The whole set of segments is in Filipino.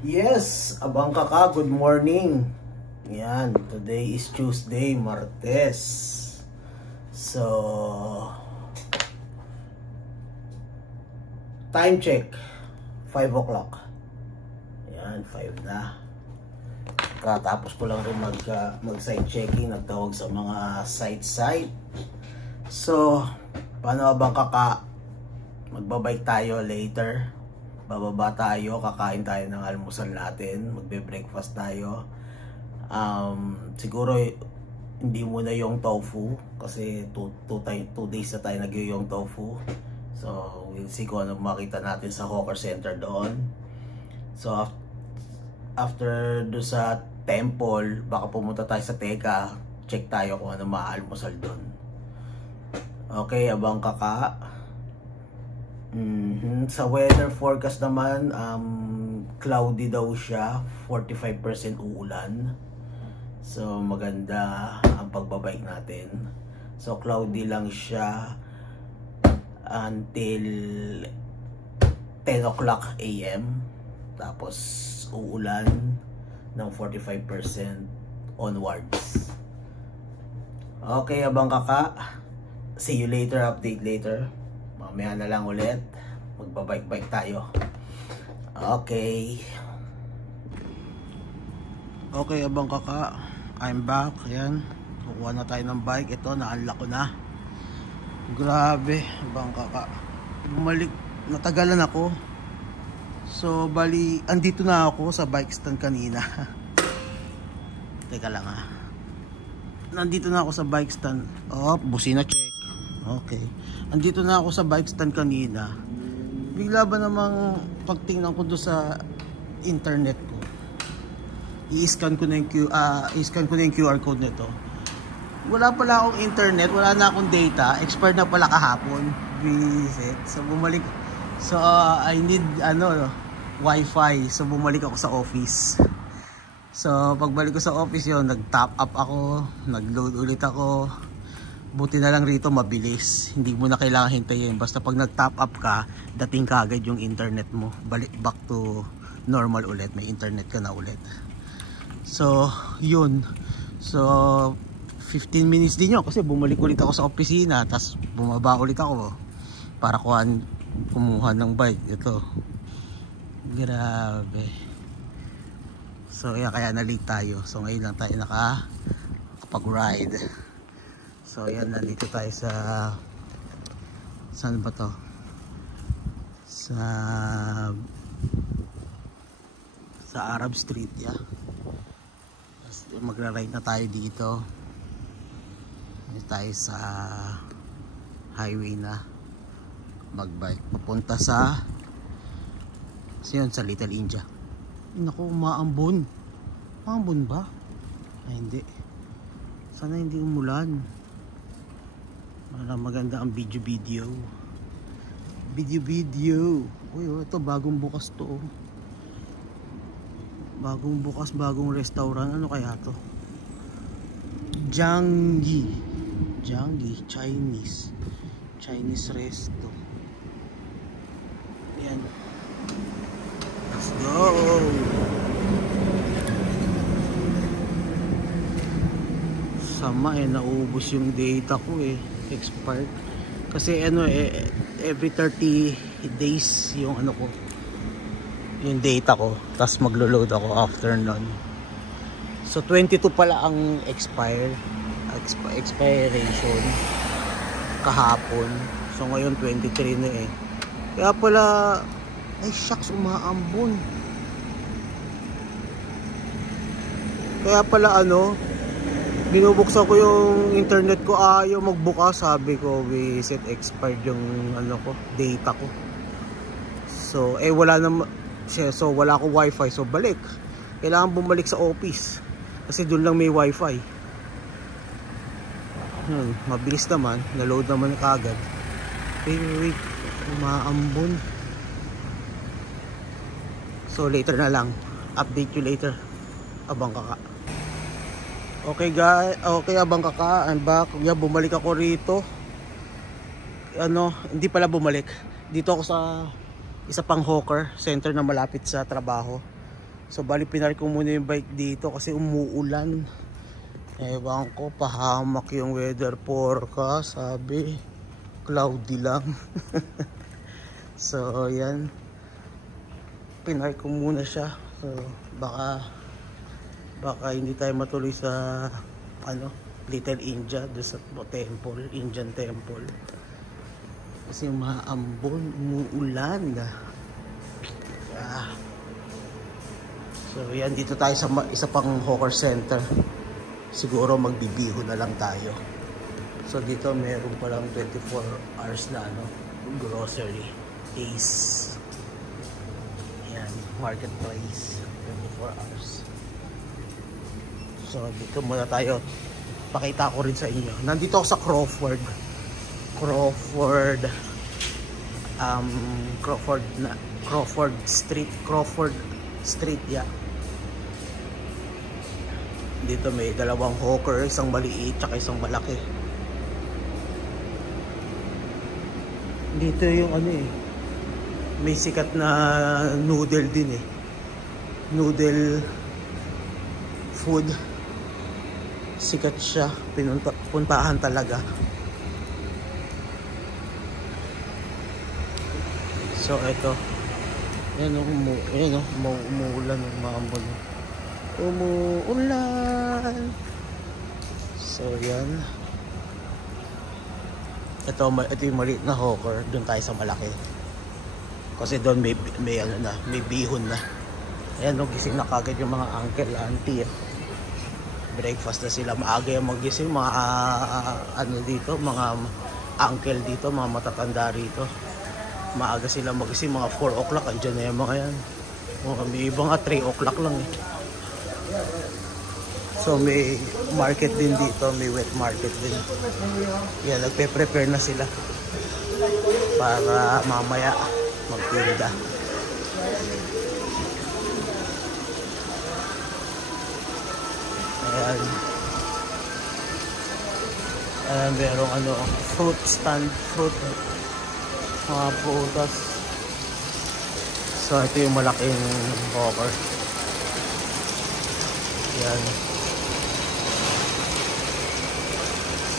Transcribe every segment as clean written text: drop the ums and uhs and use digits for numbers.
Yes, abang kaka, good morning. Yan, today is Tuesday, Martes. So, time check, 5 o'clock. Yan, 5 na. Katapos ko lang rin mag-site checking, nagtawag sa mga site. So, paano abang kaka? Magbabike tayo later. Bababa tayo, kakain tayo ng almusal natin, magbe-breakfast tayo. Siguro hindi muna yung tofu kasi 2 days na tayo yung tofu. So we'll see kung ano makita natin sa hawker center doon. So after do sa temple, baka pumunta tayo sa Teka, check tayo kung ano maalmusal doon. Okay, abang kaka. Sa weather forecast naman, cloudy daw siya, 45% uulan. So maganda ang pagbabike natin. So cloudy lang siya until 10 o'clock AM. Tapos uulan ng 45% onwards. Okay, abang kaka. See you later, update later. Mamaya na lang ulit. Magbabike-bike tayo. Okay. Okay, abang kaka. I'm back. Ayan. Kukuha na tayo ng bike. Ito, na-unlock ko na. Grabe, abang kaka. Bumalik. Natagalan ako. So, bali, andito na ako sa bike stand kanina. Teka lang ha. Nandito na ako sa bike stand. Oh, busina check. Okay. Andito na ako sa bike stand kanina. Bigla ba namang pagtingnan ko doon sa internet ko, i-scan ko na yung QR code nito. Wala pala akong internet, wala na akong data, expired na pala kahapon. Visit. So bumalik. So I need Wi-Fi. So bumalik ako sa office. So pagbalik ko sa office yon, nag-top up ako, nag-load ulit ako. Buti na lang rito mabilis. Hindi mo na kailangan hintayin. Basta pag nag-top up ka, dating ka agad yung internet mo. Balik back to normal ulit. May internet ka na ulit. So, yun. So, 15 minutes din yun. Kasi bumalik ulit ako sa opisina. Tapos bumaba ulit ako para kumuha ng bike. Ito. Grabe. So, kaya na-late tayo. So, ngayon lang tayo nakapag-ride. So yan, nandito tayo sa saan ba to? Sa Arab Street, yeah. Magra-ride na tayo dito. Dito tayo sa highway na magbike papunta sa Little India. Naku, maambon. Maambon ba? Ay hindi. Sana hindi umulan. Para maganda ang video. Uy, ito bagong bukas to. Bagong bukas, bagong restaurant. Ano kaya to? Jiangyi Chinese resto. Ayan. Let's go. Sama naubos yung data ko expired kasi every 30 days yung yung data ko, tapos maglo-load ako after nun. So 22 pala ang expiration kahapon. So ngayon 23 na kaya pala ay shucks, umaambon. Kaya pala binubuksan ko yung internet ko, ayaw magbukas. Sabi ko, set expired yung data ko. So, wala akong wifi. So, balik. Kailangan bumalik sa office. Kasi doon lang may wifi. Mabilis naman. Na-load naman kagad. Wait. Umaambon. So, later na lang. Update you later. Abang kaka. Okay guys, okay abang kaka, I'm back. Bumalik ako rito. Hindi pala bumalik. Dito ako sa isa pang hawker center na malapit sa trabaho. So bali pinark ko muna yung bike dito kasi umuulan. Ewan ko, pahamak yung weather forecast, sabi cloudy lang. So yan, pinark ko muna siya. So baka hindi tayo matuloy sa Little India, doon sa temple, Indian temple. Kasi maambon, umuulan. So yan, dito tayo sa isa pang hawker center. Siguro magbibiho na lang tayo. So dito meron palang 24 hours na grocery Ace. Yan, marketplace, 24 hours. So dito muna tayo. Pakita ko rin sa inyo. Nandito ako sa Crawford Street, yeah. Dito may dalawang hawker, isang maliit tsaka isang malaki. Dito yung may sikat na noodle din noodle food. Sikat siya, puntahan talaga. So ito, umuulan ng maambon. Umuulan. So yan. Ito yung maliit na hawker, doon tayo sa malaki. Kasi doon may bihon na. Ayan, gising na kagad yung mga uncle, auntie. Breakfast na sila, maaga yung magising, mga dito, mga uncle dito, mga matatanda rito. Maaga sila magising, mga 4 o'clock, andyan na yung mga yan. May iba nga 3 o'clock lang So may market din dito, may wet market din. Yan, nagpe-prepare na sila para mamaya magtinda. Ayan. Merong fruit stand, mga prutas. So ito yung malaking hawker. Yan.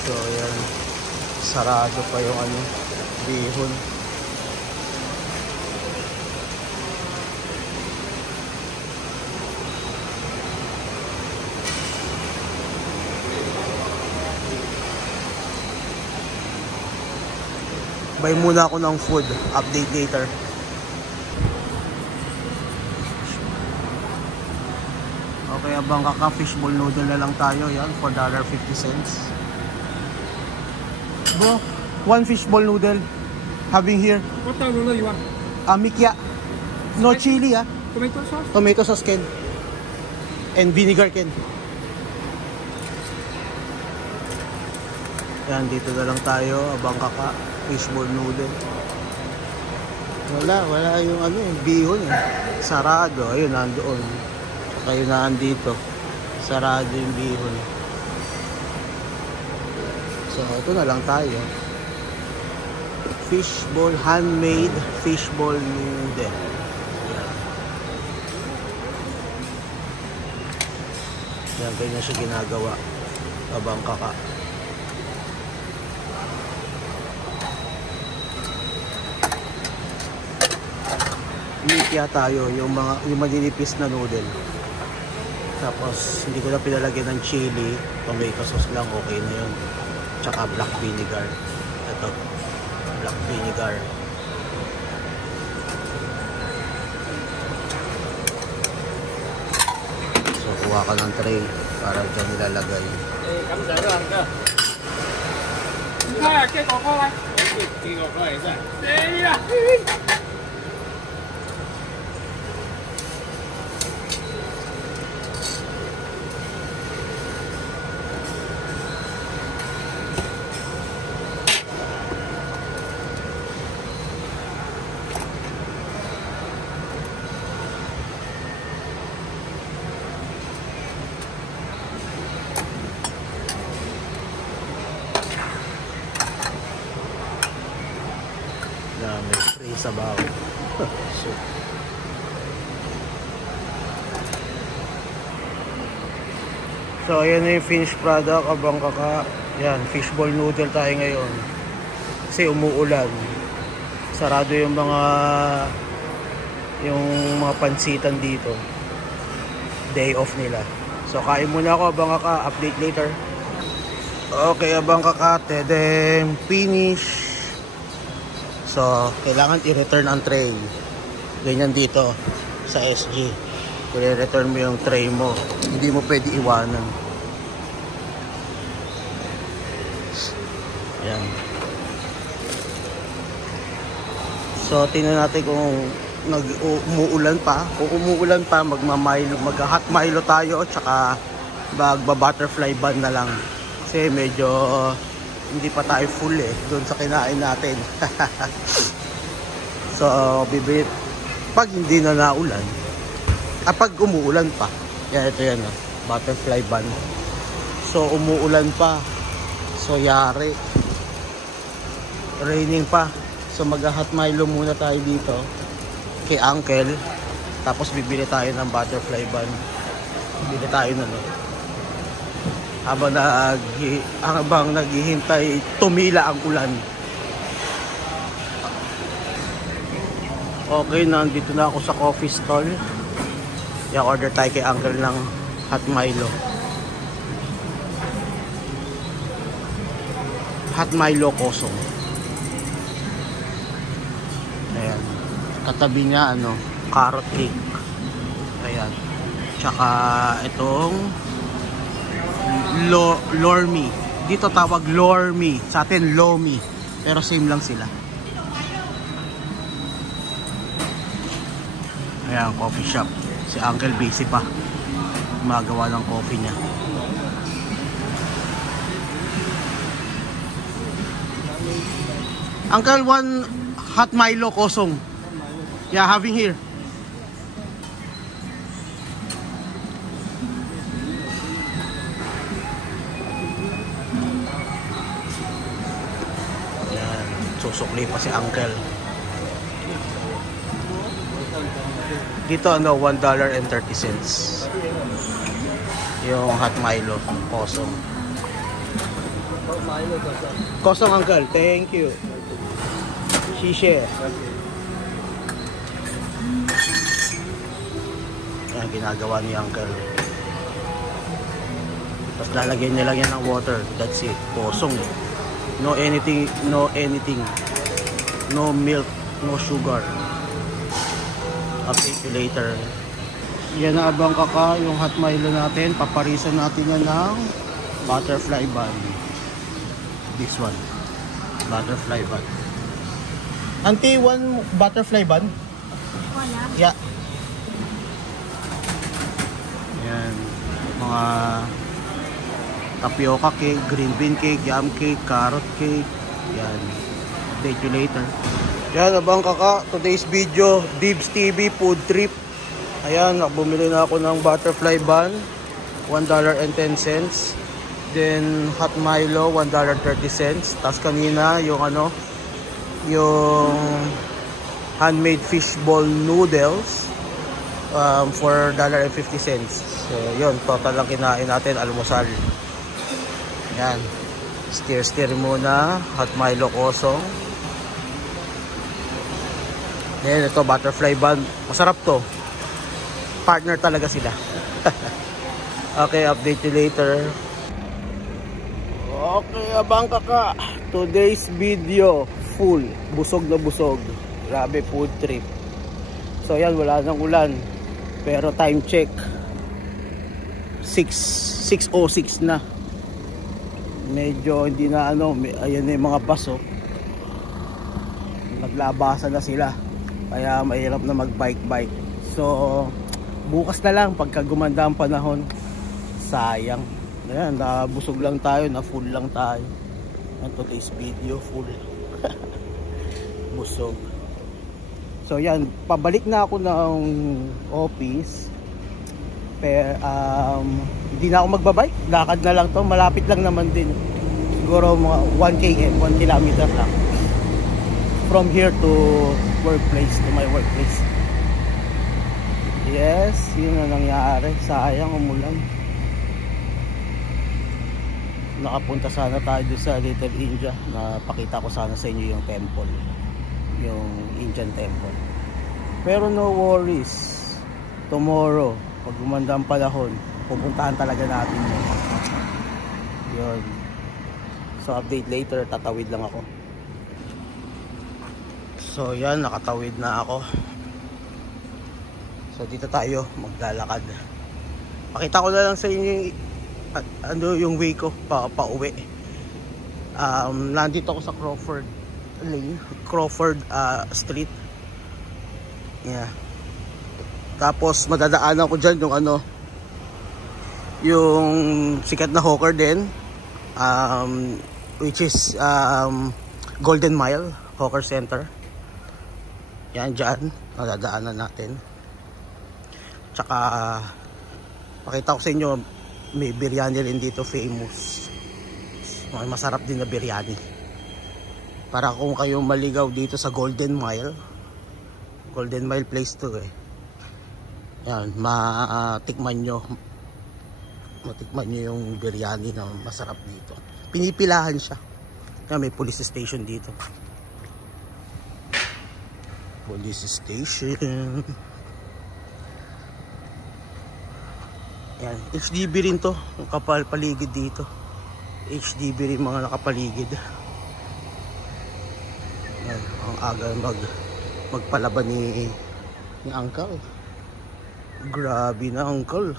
So yan, sarado pa yung bihon. Buy muna ako ng food. Update later. Okay, abang kaka fishball noodle na lang tayo. Yan, $4.50. Bro, 1 fishball noodle. Having here. What type of noodle you want? Mikya. No chili, Tomato sauce? Tomato sauce can. And vinegar can. Yan, dito na lang tayo. Abang kaka fishball noodle. Wala yung bihon sarado. Ayun, nandoon. Saka yun nandito. Sarado yung bihon. So ito na lang tayo. Fishball, handmade fishball noodle. Yan, ganyan siya ginagawa. Abang kaka. Mikya tayo, yung maninipis na noodle. Tapos hindi ko na pinalagyan ng chili, tomato sauce lang, okay na yun. Tsaka black vinegar. Ito, black vinegar. So kuha ka ng tray para dyan nilalagay. na may free sabaw. So, ayan na yung finished product. Abang kaka. Yan, fishball noodle tayo ngayon. Kasi umuulan. Sarado yung mga pansitan dito. Day off nila. So, kain muna ako. Abang kaka. Update later. Okay, abang kaka. Then, finish. So, kailangan i-return ang tray. Ganyan dito sa SG. I-return mo yung tray mo. Hindi mo pwede iwanan. Yan. So, tingnan natin kung umuulan pa. Kung umuulan pa, mag-hot Milo tayo. Tsaka magba-butterfly bun na lang. Kasi medyo hindi pa tayo full doon sa kinain natin. So, bibili pag hindi na naulan. Pag umuulan pa. Yan, ito yan. Butterfly bun. So, umuulan pa. So, yari. Raining pa. So, mag-hot Milo muna tayo dito. Kay Uncle. Tapos, bibili tayo ng butterfly bun. Bibili tayo na habang naghihintay tumila ang ulan. Okay, nandito na ako sa coffee stall. I-order tayo kay Uncle ng hot Milo. Hot Milo kosong. Ayan. Katabi niya carrot cake. Ayan. Tsaka itong Lormi. Dito tawag Lormi. Sa atin Lomi. Pero same lang sila. Ayan, coffee shop. Si Uncle busy pa. Magawa ng coffee niya. Uncle, one hot Milo kosong. Yeah, having here. Susukli pa si Uncle. Dito $1.30 yung hot Milo kosong. Kosong Uncle, thank you. Shishe. Yan ginagawa ni Uncle. Tapos lalagyan niya lang yan ng water. That's it. Kosong. No anything. No milk, no sugar. Update you later. Yan na abang kaka, yung hot Milo natin. Paparisan natin yan ng butterfly bun. This one. Butterfly bun. Auntie, one butterfly bun? Wala. Yeah. Yan. Mga tapioca cake, green bean cake, yam cake, carrot cake. Yan. Update you later. Yan, abang kaka. Today's video, Dibs TV food trip. Ayan, bumili na ako ng butterfly bun. $1.10. Then, hot Milo, $1.30. Tapos kanina, yung yung handmade fishball noodles for $1.50. So, yun, total lang kinain natin, almusal. Yan. Stir muna. Hot Milo kosong. Then, ito, butterfly bun. Masarap to. Partner talaga sila. Okay, update you later. Okay, abang kaka. Today's video, full. Busog na busog. Grabe, food trip. So, yan, wala nang ulan. Pero time check. 6:06 na. Medyo hindi na ayan na yung mga baso. Naglabasan na sila. Kaya mahirap na mag-bike. So, bukas na lang pagka gumanda ang panahon. Sayang. Ayan, nabusog lang tayo, na full lang tayo. And today's video, full. Busog. So, yan. Pabalik na ako ng office. Pero, hindi na ako magbabike. Lakad na lang to. Malapit lang naman din. Siguro mga 1 km lang. from here to workplace, to my workplace. Yes, yun na nangyari. Sayang, umulan. Nakapunta sana tayo doon sa Little India. Napakita ko sana sa inyo yung temple, yung Indian temple. Pero no worries, tomorrow pag gumanda ang panahon, pupuntahan talaga natin yun. So update later, tatawid lang ako. So yan, nakatawid na ako. So dito tayo maglalakad. Pakita ko na lang sa inyo ano yung way ko pauwi. Nandito ako sa Crawford Lane, Crawford Street. Yeah. Tapos madadaanan ko dyan yung ano, yung sikat na hawker din, which is Golden Mile Hawker Center. Yan dyan, madadaanan natin. Tsaka pakita ko sa inyo, may biryani rin dito famous. May masarap din na biryani. Para kung kayo maligaw dito sa Golden Mile, Golden Mile place to eh. Yan, matikman nyo yung biryani na masarap dito. Pinipilahan siya. Yan, may police station dito. Police station. Yan, HDB rin to, yung paligid dito. HDB rin mga nakapaligid. Yan, ang aga magpalaban ni uncle. Grabe na uncle.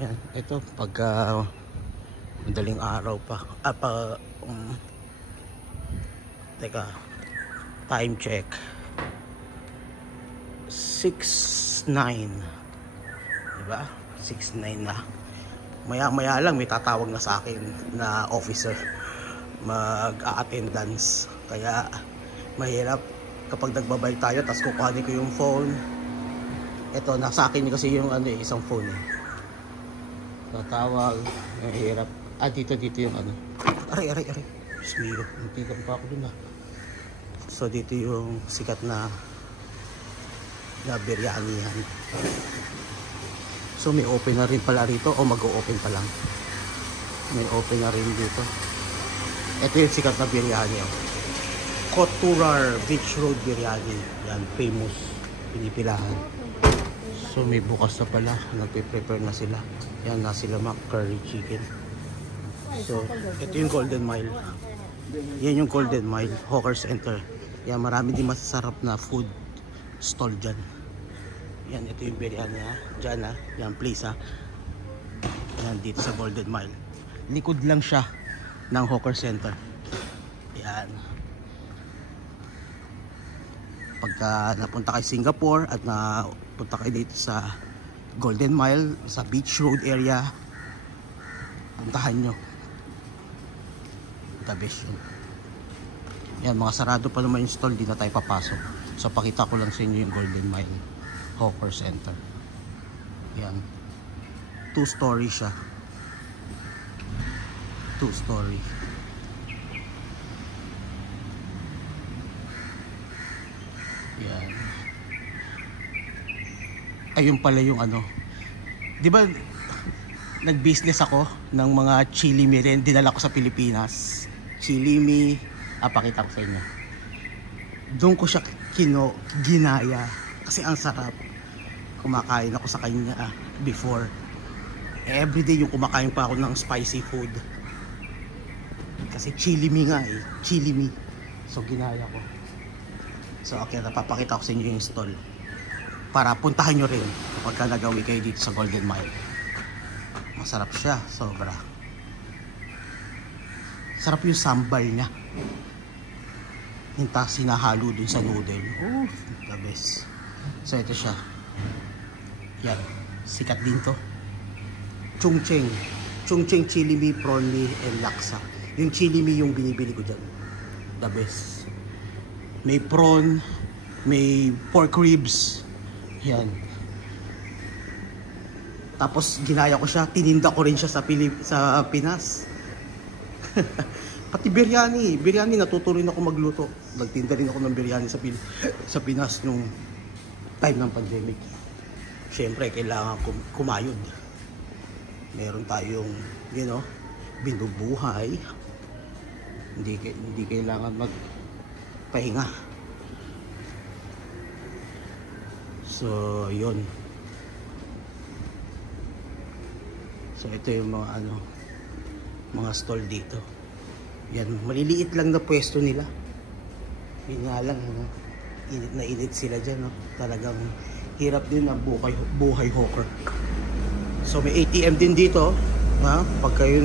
Yan, ito pagka madaling araw pa. Teka, time check. 6:09. Diba? 6:09 na. Maya lang may tatawag na sa akin na officer mag-a-attendance. Kaya mahirap kapag nagbabay tayo tapos kukuhanin ko yung phone. Ito, nasa akin kasi yung ano, isang phone eh. Tatawag, mahirap. Dito yung ano. Aray. Smiro, nagtigan pa ako dun ah. So dito yung sikat na biryani yan. So may open na rin pala rito o mag-o-open pa lang. May open na rin dito. Ito yung sikat na biryani oh. Koturar Beach Road Biryani. Yan, famous. Pinipilahan. So may bukas na pala. Nagpe-prepare na sila. Yan na sila curry chicken. So ito yung Golden Mile. Yan yung Golden Mile Hawker Center. Yan, marami din masasarap na food stall dyan. Yan, ito yung biryani ha. Dyan ha. Yan, place ha. Yan, dito sa Golden Mile. Likod lang siya ng Hawker Center. Yan. Pagka napunta kayo Singapore at napunta kayo dito sa Golden Mile, sa Beach Road area, puntahan nyo. The best yun. Yan, mga sarado pa naman yung stall, di na tayo papasok. So pakita ko lang sa inyo yung Golden Mile Hawker Center. Yan, 2-story siya. 2-story. Yan. Ayun pala yung ano, di ba nag-business ako ng mga chili mi rin, dinala ko sa Pilipinas. Chili mi, pakita ko sa inyo. Doon ko siya ginaya kasi ang sarap. Kumakain ako sa kanya before. Everyday yung kumakain pa ako ng spicy food. Kasi chili mi nga eh, chili mi. So ginaya ko. So okay, napapakita ko sa inyo yung stall. Para puntahan nyo rin kapag nagawi kayo dito sa Golden Mile. Masarap siya, sobra. Sarap yung sambal niya. Yung sinahalo dun sa noodle. Oh, the best. So ito siya. Yan, sikat din to. Chungcheng. Chungcheng chili mi, prawn mi, and laksa. Yung chili mi yung binibili ko dyan. The best. May prawn, may pork ribs. Yan. Tapos ginaya ko siya, tininda ko rin siya sa Pinas. Pati biryani. Biryani, natuto rin ako magluto. Nagtinda rin ako ng biryani sa Pinas nung time ng pandemic. Siyempre, kailangan kumayod. Meron tayong, binubuhay. Hindi kailangan magpahinga. So, yun. So, ito yung mga stall dito. Yan, maliliit lang na pwesto nila. Yun nga lang, init na init sila dyan, no? Talagang hirap din ang buhay hawker. So may ATM din dito, ha? Pag kayo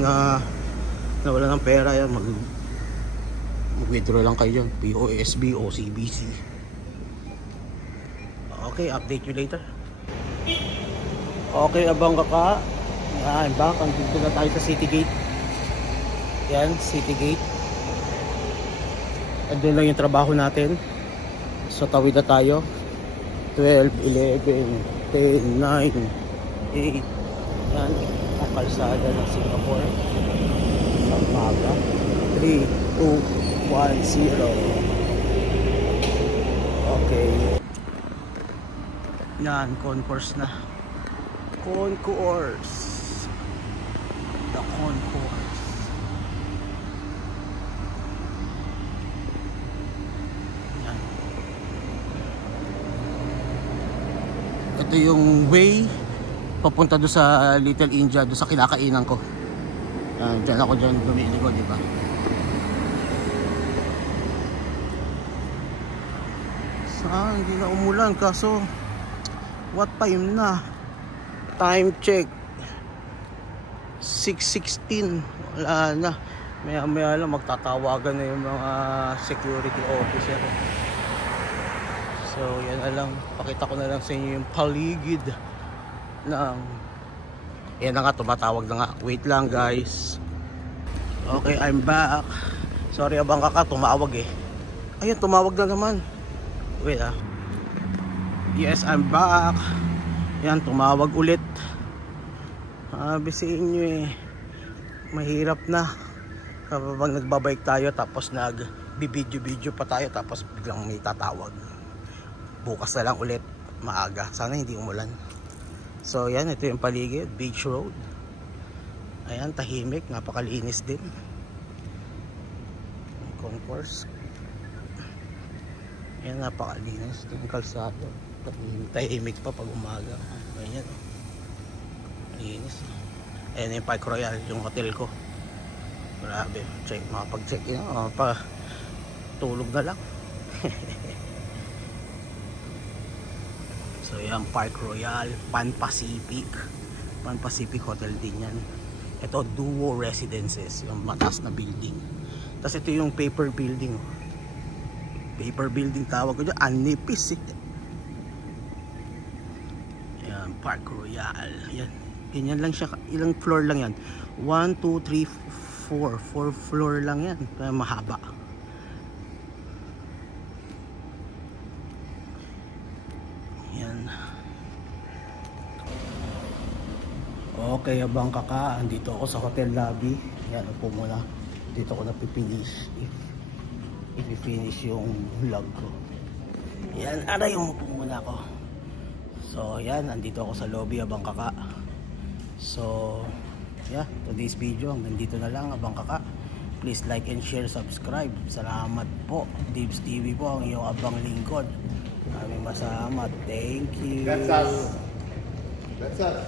nawala ng pera, yan, mag-withdraw lang kayo dyan, POSB o CBC. Okay, update you later. Okay, abang ka. Yan, back, andito na tayo sa City Gate. Yan, City Gate. Andun lang yung trabaho natin. So tawid na tayo. 12, 11, 10, 9, 8. Yan, ang kalsada ng Singapore. Pagmaga. 3, 2, 1, 0. Okay. Yan, concourse na. Concourse. The concourse. Ito yung way papunta doon sa Little India, doon sa kinakainan ko. Diyan ako lumiligo, di ba? Saan? Hindi na umulan, kaso what time na? Time check 6:16. Wala na. Maya lang magtatawagan na yung mga security officer. So yan na lang, pakita ko na lang sa inyo yung paligid ng, yan na nga, tumatawag na nga. Wait lang guys. Okay, I'm back. Sorry abang ka, tumawag eh. Ayun, tumawag na naman. Wait Yes, I'm back. Yan, tumawag ulit. Sabi sa inyo eh, mahirap na kapag nagbabike tayo tapos nag-video pa tayo tapos biglang may tatawag. Bukas na lang ulit, maaga. Sana hindi umulan. So yan, ito yung paligid, Beach Road. Ayan, tahimik, napakalinis din. Concourse. Ayan, napakalinis yung kalsado. Tahimik pa pag umaga. Ayan, linis. Ayan yung Park Royal, yung hotel ko. Grabe, makapag-check-in, tulog na lang. So yan, Park Royal, Pan Pacific Hotel din yan. Ito, Duo Residences, yung mataas na building. Tapos ito yung paper building. Paper building tawag ko dyan, anipis eh. Yan, Park Royal. Yan, ganyan lang siya. Ilang floor lang yan? 1, 2, 3, 4 floor lang yan. Kaya mahaba. Yan. Okay, abang kaka, andito ako sa hotel lobby. Yan, upo muna. Dito ako napipinish i-finish yung vlog ko. Yan, aray, umupo muna ako. So yan, andito ako sa lobby, abang kaka. So yeah, today's video hanggang dito na lang, abang kaka. Please like and share, subscribe. Salamat po. Dibs TV po ang iyong abang lingkod. Maraming masalamat. Thank you. That's us.